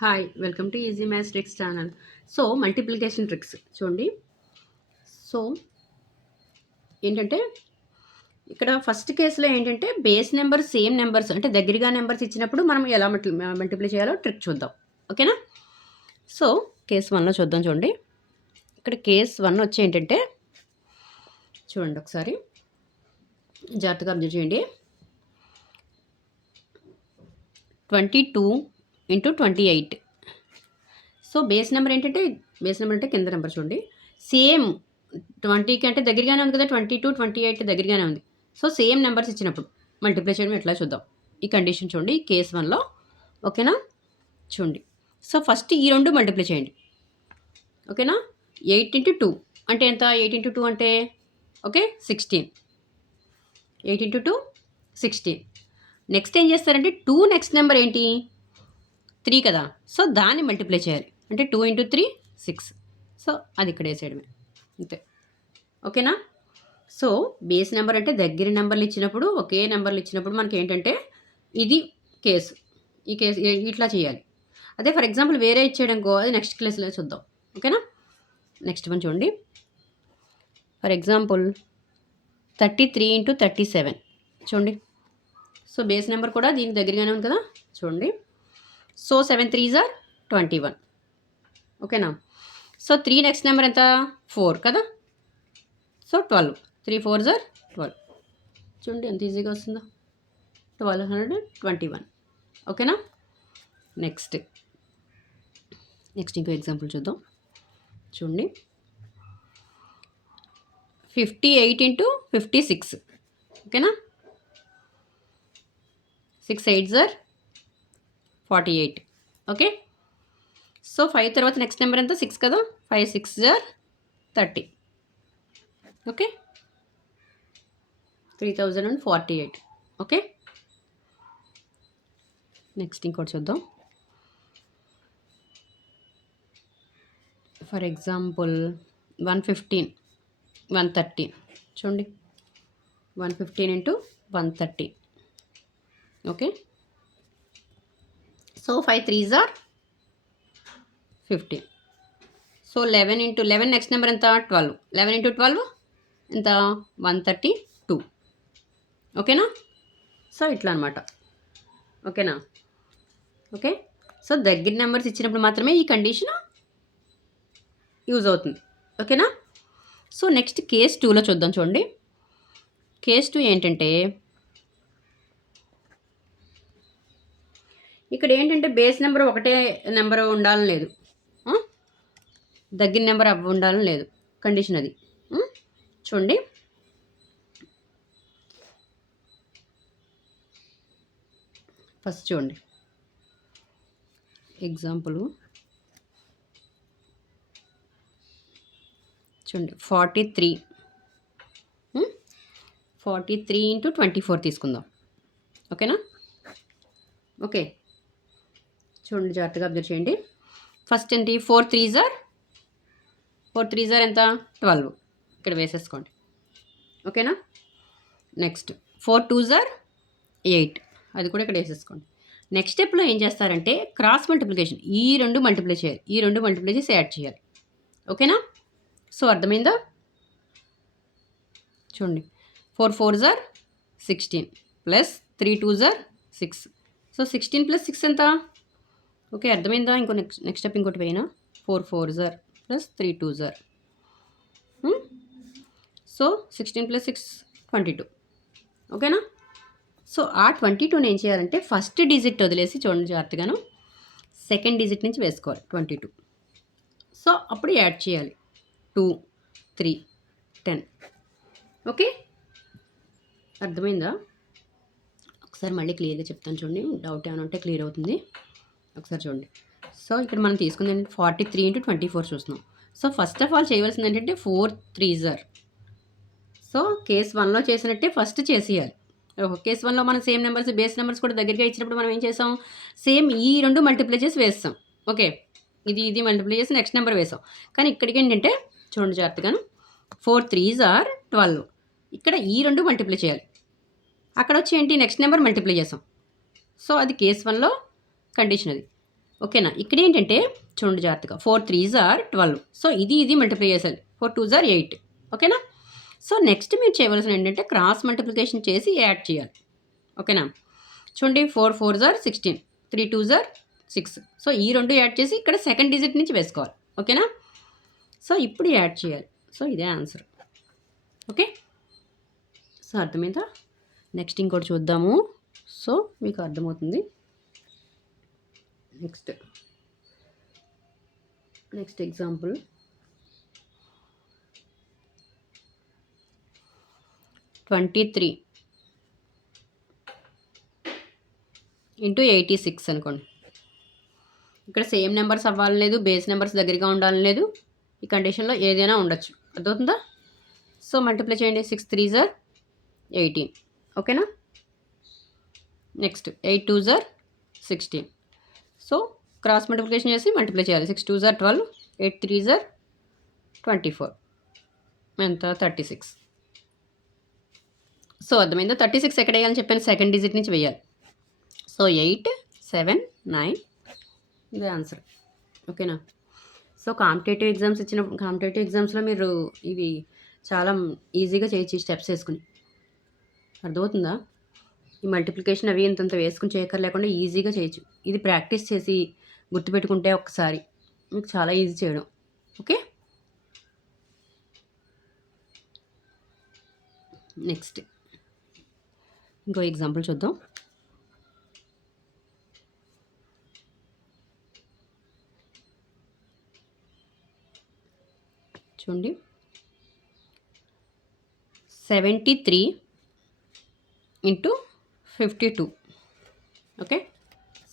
Hi welcome to easy maths tricks channel. So multiplication tricks చూడండి. So ఏంటంటే ఇక్కడ first కేసులో ఏంటంటే బేస్ నెంబర్ సేమ్ నెంబర్స్ అంటే దగ్గరగా నెంబర్స్ ఇచ్చినప్పుడు మనం ఎలా మల్టిప్లై చేయాలో ట్రిక్ చూద్దాం. ఓకేనా? సో కేస్ 1లో చూద్దాం. చూడండి, ఇక్కడ కేస్ 1 వచ్చి ఏంటంటే చూడండి, ఒకసారి జాగ్రత్తగా అబ్జర్వ్ చేయండి. 22 × 28. సో బేస్ నెంబర్ అంటే కింద నెంబర్ చూడండి, సేమ్ 20కి అంటే దగ్గరగానే ఉంది కదా, 22 28 దగ్గరగానే ఉంది. సో సేమ్ నెంబర్స్ ఇచ్చినప్పుడు మల్టిప్లై చేయడం ఎట్లా చూద్దాం. ఈ కండిషన్ చూడండి కేస్ 1లో. ఓకేనా? చూడండి, సో ఫస్ట్ ఈ రెండు మల్టిప్లై చేయండి. ఓకేనా? 8 × 2 అంటే ఎంత? 8 × 2 అంటే ఓకే 16. 8 × 2 16. నెక్స్ట్ ఏం చేస్తారంటే 2 నెక్స్ట్ నెంబర్ ఏంటి? 3 కదా. సో దాన్ని మల్టిప్లై చేయాలి. అంటే 2 × 3 6. సో అది ఇక్కడ వేసేయడమే అంతే. ఓకేనా? సో బేస్ నెంబర్ అంటే దగ్గర నెంబర్లు ఇచ్చినప్పుడు, ఒకే నెంబర్లు ఇచ్చినప్పుడు మనకి ఏంటంటే ఇది కేసు. ఈ కేసు ఇట్లా చేయాలి. అదే ఫర్ ఎగ్జాంపుల్ వేరే ఇచ్చేయడంకో అది నెక్స్ట్ క్లాస్లో చూద్దాం. ఓకేనా? నెక్స్ట్ వన్ చూడండి. ఫర్ ఎగ్జాంపుల్ 33 × 37 చూడండి. సో బేస్ నెంబర్ కూడా దీనికి దగ్గరగానే ఉంది కదా. చూడండి, సో 7 3s are 21. ఓకేనా? సో 3 నెక్స్ట్ నెంబర్ ఎంత? 4 కదా. సో 12. 3 4s are 12. చూడండి ఎంత ఈజీగా వస్తుందో. 1221. ఓకేనా? నెక్స్ట్ ఇంకో ఎగ్జాంపుల్ చూద్దాం. చూడండి, 58 × 56. ఓకేనా? 6 8s are 48. ఓకే. సో 5 తర్వాత నెక్స్ట్ నెంబర్ ఎంత? 6 కదా. 5 6s are 30. Okay, 3048. Okay. Next ఇంకోటి చూద్దాం. ఫర్ ఎగ్జాంపుల్ 115 130 చూడండి, 115 × 130. Okay. So 5 3s are 15. So 11 × 11 next number ఎంత? 12. 11 × 12 ఎంత? 132. ఓకేనా? సో ఇట్లా అనమాట. ఓకేనా? ఓకే. సో దగ్గర నెంబర్స్ ఇచ్చినప్పుడు మాత్రమే ఈ కండిషన్ యూజ్ అవుతుంది. ఓకేనా? సో నెక్స్ట్ కేస్ 2లో చూద్దాం. చూడండి, కేస్ 2 ఏంటంటే ఇక్కడ ఏంటంటే బేస్ నెంబర్ ఒకటే నెంబర్ ఉండాలని లేదు, దగ్గర నెంబర్ ఉండాలని లేదు. కండిషన్ అది. చూడండి, ఫస్ట్ చూడండి ఎగ్జాంపుల్. చూడండి 43 × 24 తీసుకుందాం. ఓకేనా? ఓకే. చూడండి జాగ్రత్తగా అబ్జర్వ్ చేయండి. ఫస్ట్ ఏంటి? 4 3s are ఎంత? 12. ఇక్కడ వేసేసుకోండి. ఓకేనా? Next 4 2s are 8. అది కూడా ఇక్కడ వేసేసుకోండి. నెక్స్ట్ స్టెప్లో ఏం చేస్తారంటే క్రాస్ మల్టిప్లికేషన్. ఈ రెండు మల్టిప్లై చేయాలి. ఈ రెండు మల్టిప్లై చేసి యాడ్ చేయాలి. ఓకేనా? సో అర్థమైందా? చూడండి, 4 4s are 16 plus 3 2s are 6. So 16 + 6 ఎంత? ఓకే, అర్థమైందా? నెక్స్ట్ స్టెప్ ఇంకోటి పోయినా 4 4s are plus 3 2s are. So 16 + 6 22. ఓకేనా? సో ఆ 22ని ఏం చేయాలంటే ఫస్ట్ డిజిట్ వదిలేసి చూడండి జాగ్రత్తగాను, సెకండ్ డిజిట్ నుంచి వేసుకోవాలి 22. సో అప్పుడు యాడ్ చేయాలి 2 3 10. ఓకే, అర్థమైందా? ఒకసారి మళ్ళీ క్లియర్గా చెప్తాను చూడండి, డౌట్ ఏమైనా ఉంటే క్లియర్ అవుతుంది. ఒకసారి చూడండి. సో ఇక్కడ మనం తీసుకుంది ఏంటంటే 43 × 24 చూస్తున్నాం. సో ఫస్ట్ ఆఫ్ ఆల్ చేయవలసింది ఏంటంటే 4 3s are. సో కేస్ 1లో చేసినట్టే ఫస్ట్ చేసేయాలి. కేస్ 1లో మనం సేమ్ నెంబర్స్ బేస్ నెంబర్స్ కూడా దగ్గరగా ఇచ్చినప్పుడు మనం ఏం చేసాం? సేమ్ ఈ రెండు మల్టిప్లై చేసి వేస్తాం. ఓకే, ఇది మల్టిప్లై చేసి నెక్స్ట్ నెంబర్ వేసాం. కానీ ఇక్కడికి ఏంటంటే చూడండి జాగ్రత్తగాను, 4 3s are 12. ఇక్కడ ఈ రెండు మల్టిప్లై చేయాలి. అక్కడ వచ్చి ఏంటి? నెక్స్ట్ నెంబర్ మల్టిప్లై చేసాం. సో అది కేస్ 1లో కండిషన్ అది. ఓకేనా. ఇక్కడ ఏంటంటే చూడండి జాగ్రత్తగా, 4 3s are 12. సో ఇది మల్టిప్లై చేసేది, 4 2s are 8. ఓకేనా. సో నెక్స్ట్ మీరు చేయవలసిన ఏంటంటే క్రాస్ మల్టిప్లికేషన్ చేసి యాడ్ చేయాలి. ఓకేనా. చూడండి 4 4s are 16, 3 2s are 6. So ఈ రెండు యాడ్ చేసి ఇక్కడ సెకండ్ డిజిట్ నుంచి వేసుకోవాలి. ఓకేనా. సో ఇప్పుడు యాడ్ చేయాలి. సో ఇదే ఆన్సర్. ఓకే. సో అర్థమైందా. నెక్స్ట్ ఇంకోటి చూద్దాము. సో మీకు అర్థమవుతుంది. నెక్స్ట్ ఎగ్జాంపుల్, 23 × 86 అనుకోండి. ఇక్కడ సేమ్ నెంబర్స్ అవ్వాలని లేదు, బేస్ నెంబర్స్ దగ్గరగా ఉండాలని లేదు. ఈ కండిషన్లో ఏదైనా ఉండొచ్చు. అర్థమవుతుందా. సో మల్టిప్లై చేయండి. 6 3s are 18. ఓకేనా. Next 8 2s are 16. So cross multiplication చేసి మల్టిప్లై చేయాలి. 6 2s are 12, 8 3s are 24, ఎంత 36. సో అర్థమైందా. 36 ఎక్కడ వేయాలని చెప్పాను, సెకండ్ డిజిట్ నుంచి వేయాలి. సో 8 7 9 ఇదే ఆన్సర్. ఓకేనా. సో కాంపిటేటివ్ ఎగ్జామ్స్లో మీరు ఇవి చాలా ఈజీగా చేయొచ్చు, స్టెప్స్ వేసుకుని. అర్థమవుతుందా. ఈ మల్టిప్లికేషన్ అవి ఇంతంత వేసుకుని చేయక్కర్లేకుండా ఈజీగా చేయొచ్చు. ఇది ప్రాక్టీస్ చేసి గుర్తుపెట్టుకుంటే ఒక్కసారి మీకు చాలా ఈజీ చేయడం. ఓకే. నెక్స్ట్ ఇంకో ఎగ్జాంపుల్ చూద్దాం. చూడండి 73 × 52. ఓకే.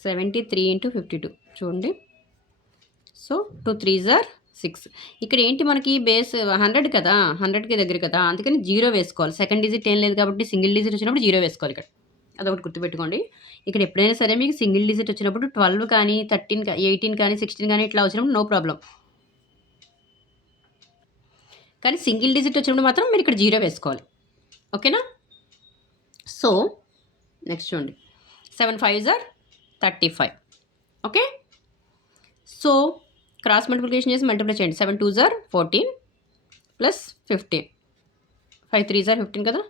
73 × 52 చూడండి. So 2 3s are 6. ఇక్కడ ఏంటి మనకి బేస్ 100 కదా, 100కి దగ్గర కదా, అందుకని 0 వేసుకోవాలి. సెకండ్ డిజిట్ ఏం లేదు కాబట్టి సింగిల్ డిజిట్ వచ్చినప్పుడు 0 వేసుకోవాలి. ఇక్కడ అదొకటి గుర్తుపెట్టుకోండి. ఇక్కడ ఎప్పుడైనా సరే మీకు సింగిల్ డిజిట్ వచ్చినప్పుడు 12 కానీ 13 18 కానీ 16 కానీ ఇట్లా వచ్చినప్పుడు నో ప్రాబ్లం. కానీ సింగిల్ డిజిట్ వచ్చినప్పుడు మాత్రం మీరు ఇక్కడ 0 వేసుకోవాలి. ఓకేనా. సో నెక్స్ట్ చూడండి 7 5s are 35. Okay. So cross multiplication చేసి మల్టిప్లై చేయండి. 7 2s are 14 plus 15, 5 3s are 15 కదా,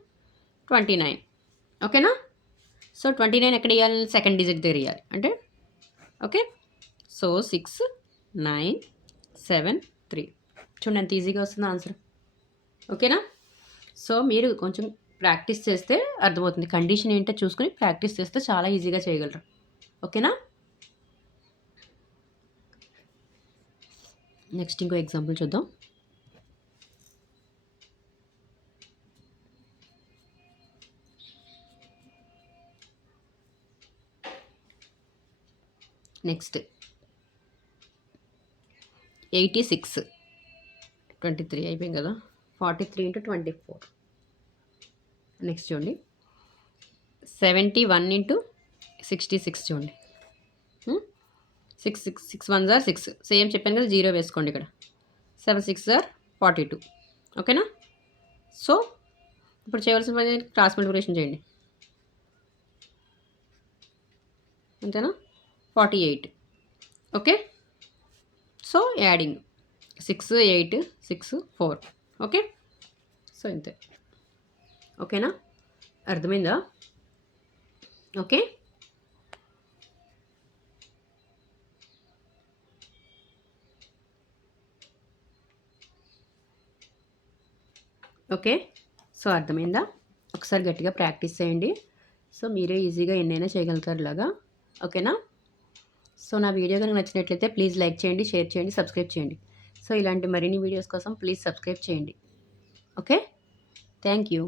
29. ఓకేనా. సో 29 ఎక్కడ వేయాలి, సెకండ్ డిజిట్ దగ్గర వేయాలి. అంటే ఓకే. సో 6 9 7 3 చూడండి ఎంత ఈజీగా వస్తుంది ఆన్సర్. ఓకేనా. సో మీరు కొంచెం ప్రాక్టీస్ చేస్తే అర్థమవుతుంది. కండిషన్ ఏంటో చూసుకుని ప్రాక్టీస్ చేస్తే చాలా ఈజీగా చేయగలరు. ఓకేనా. నెక్స్ట్ ఇంకో ఎగ్జాంపుల్ చూద్దాం. నెక్స్ట్ 86 23 అయిపోయింది కదా, 43 × 24. నెక్స్ట్ చూడండి 71 × 66 చూడండి. 6 1s are 6. సేమ్ చెప్పాను కదా, 0 వేసుకోండి ఇక్కడ. 7 6s are 42. ఓకేనా. సో ఇప్పుడు చేయవలసిన పని క్రాస్ మల్టిప్లికేషన్ చేయండి. అంతేనా, 48. Okay. So adding 6 8 6 4. Okay. So ఇంతే. ఓకేనా. అర్థమైందా. ఓకే. ఓకే. సో అర్థమైందా. ఒకసారి గట్టిగా ప్రాక్టీస్ చేయండి. సో మీరే ఈజీగా ఎన్నైనా చేయగలుగుతారు ఇలాగా. ఓకేనా. సో నా వీడియో కనుక నచ్చినట్లయితే ప్లీజ్ లైక్ చేయండి, షేర్ చేయండి, సబ్స్క్రైబ్ చేయండి. సో ఇలాంటి మరిన్ని వీడియోస్ కోసం ప్లీజ్ సబ్స్క్రైబ్ చేయండి. ఓకే. Thank you.